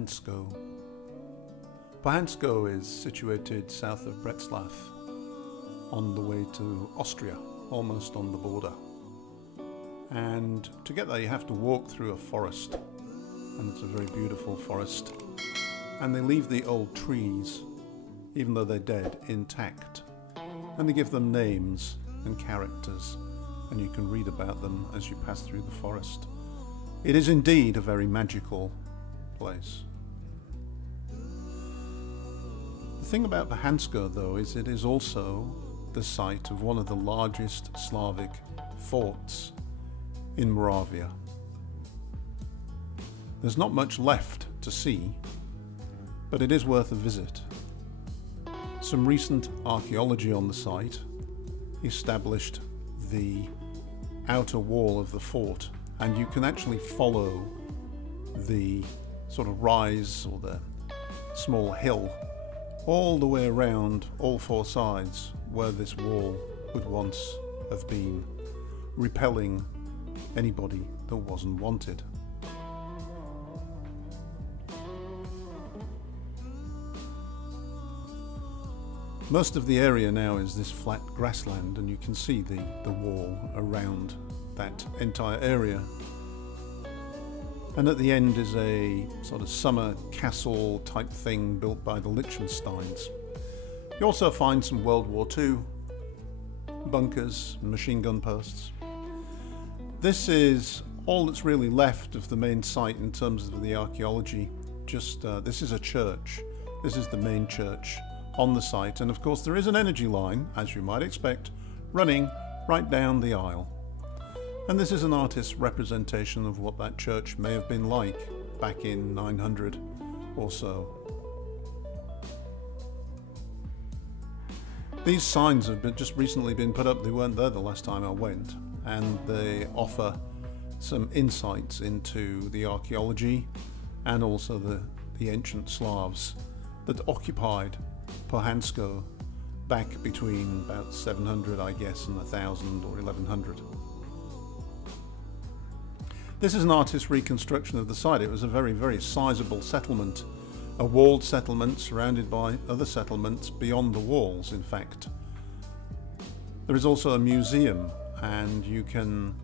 Pohansko. Pohansko is situated south of Breclav, on the way to Austria, almost on the border. And to get there you have to walk through a forest, and it's a very beautiful forest. And they leave the old trees, even though they're dead, intact. And they give them names and characters, and you can read about them as you pass through the forest. It is indeed a very magical place. The thing about Pohansko, though, is it is also the site of one of the largest Slavic forts in Moravia. There's not much left to see, but it is worth a visit. Some recent archaeology on the site established the outer wall of the fort, and you can actually follow the sort of rise or the small hill all the way around all four sides where this wall would once have been, repelling anybody that wasn't wanted. Most of the area now is this flat grassland, and you can see the wall around that entire area. And at the end is a sort of summer castle type thing built by the Liechtensteins. You also find some World War II bunkers and machine gun posts. This is all that's really left of the main site in terms of the archaeology. This is a church. This is the main church on the site, and of course there is an energy line, as you might expect, running right down the aisle. And this is an artist's representation of what that church may have been like back in 900 or so. These signs have just recently been put up. They weren't there the last time I went, and they offer some insights into the archaeology and also the ancient Slavs that occupied Pohansko back between about 700, I guess, and 1000 or 1100. This is an artist's reconstruction of the site. It was a very, very sizable settlement, a walled settlement surrounded by other settlements beyond the walls, in fact. There is also a museum, and you can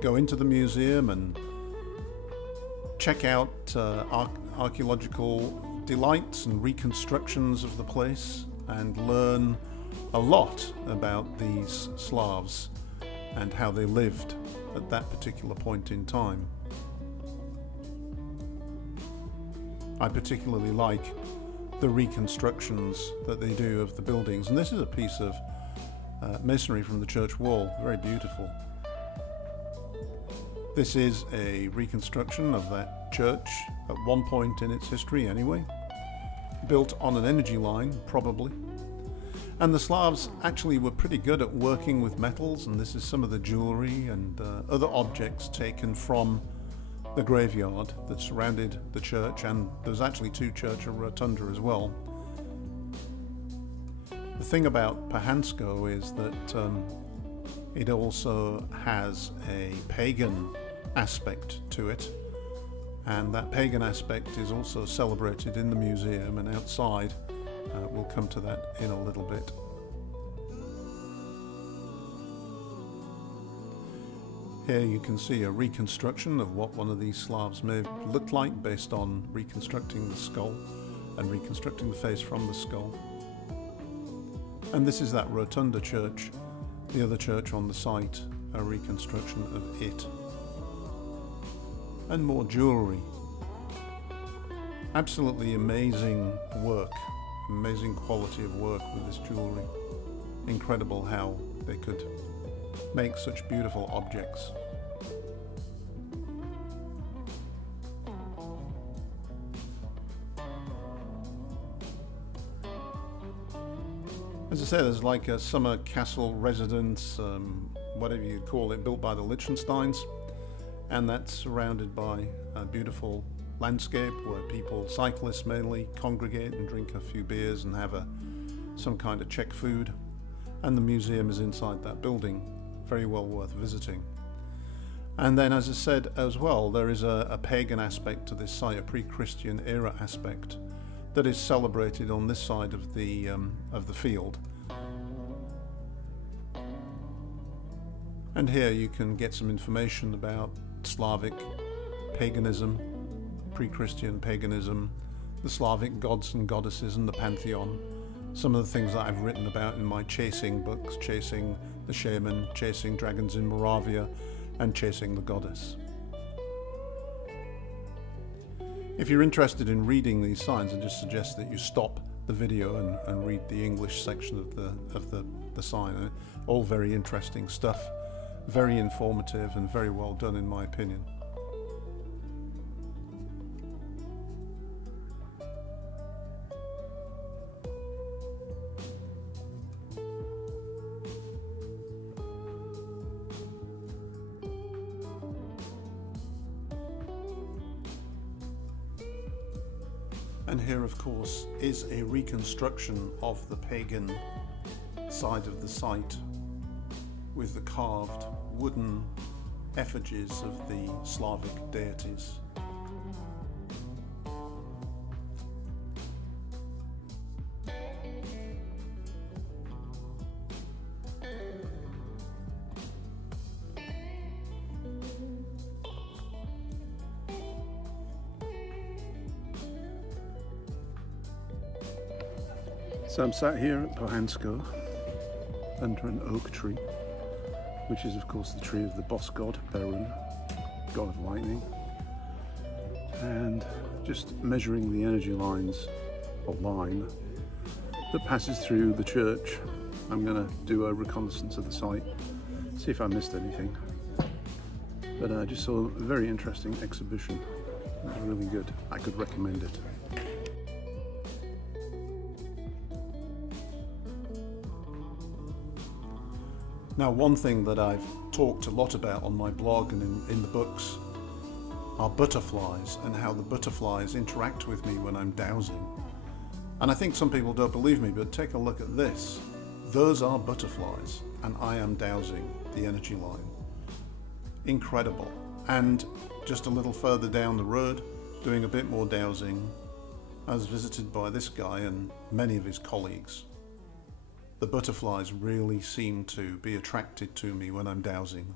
go into the museum and check out archaeological delights and reconstructions of the place, and learn a lot about these Slavs and how they lived at that particular point in time. I particularly like the reconstructions that they do of the buildings, and this is a piece of masonry from the church wall, very beautiful. This is a reconstruction of that church at one point in its history anyway, built on an energy line probably. And the Slavs actually were pretty good at working with metals, and this is some of the jewellery and other objects taken from the graveyard that surrounded the church, and there's actually two church rotunda as well. The thing about Pohansko is that it also has a pagan aspect to it, and that pagan aspect is also celebrated in the museum and outside. We'll come to that in a little bit. Here you can see a reconstruction of what one of these Slavs may have looked like based on reconstructing the skull and reconstructing the face from the skull. And this is that rotunda church, the other church on the site, a reconstruction of it. And more jewellery. Absolutely amazing work, amazing quality of work with this jewellery. Incredible how they could make such beautiful objects. As I say, there's like a summer castle residence, whatever you call it, built by the Liechtensteins, and that's surrounded by a beautiful landscape where people, cyclists mainly, congregate and drink a few beers and have some kind of Czech food. And the museum is inside that building, very well worth visiting. And then, as I said as well, there is a pagan aspect to this site, a pre-Christian era aspect that is celebrated on this side of the field. And here you can get some information about Slavic paganism, pre-Christian paganism, the Slavic gods and goddesses and the pantheon. Some of the things that I've written about in my chasing books, chasing the shaman, chasing dragons in Moravia, and chasing the goddess. If you're interested in reading these signs, I just suggest that you stop the video and read the English section of the sign. All very interesting stuff, very informative and very well done in my opinion. And here, of course, is a reconstruction of the pagan side of the site with the carved wooden effigies of the Slavic deities. So I'm sat here at Pohansko under an oak tree, which is of course the tree of the boss god, Perun, god of lightning, and just measuring the energy lines, or line, that passes through the church. I'm going to do a reconnaissance of the site, see if I missed anything, but I just saw a very interesting exhibition. It was really good. I could recommend it. Now, one thing that I've talked a lot about on my blog and in the books are butterflies and how the butterflies interact with me when I'm dowsing. And I think some people don't believe me, but take a look at this. Those are butterflies and I am dowsing the energy line. Incredible. And just a little further down the road, doing a bit more dowsing, I was visited by this guy and many of his colleagues. The butterflies really seem to be attracted to me when I'm dowsing.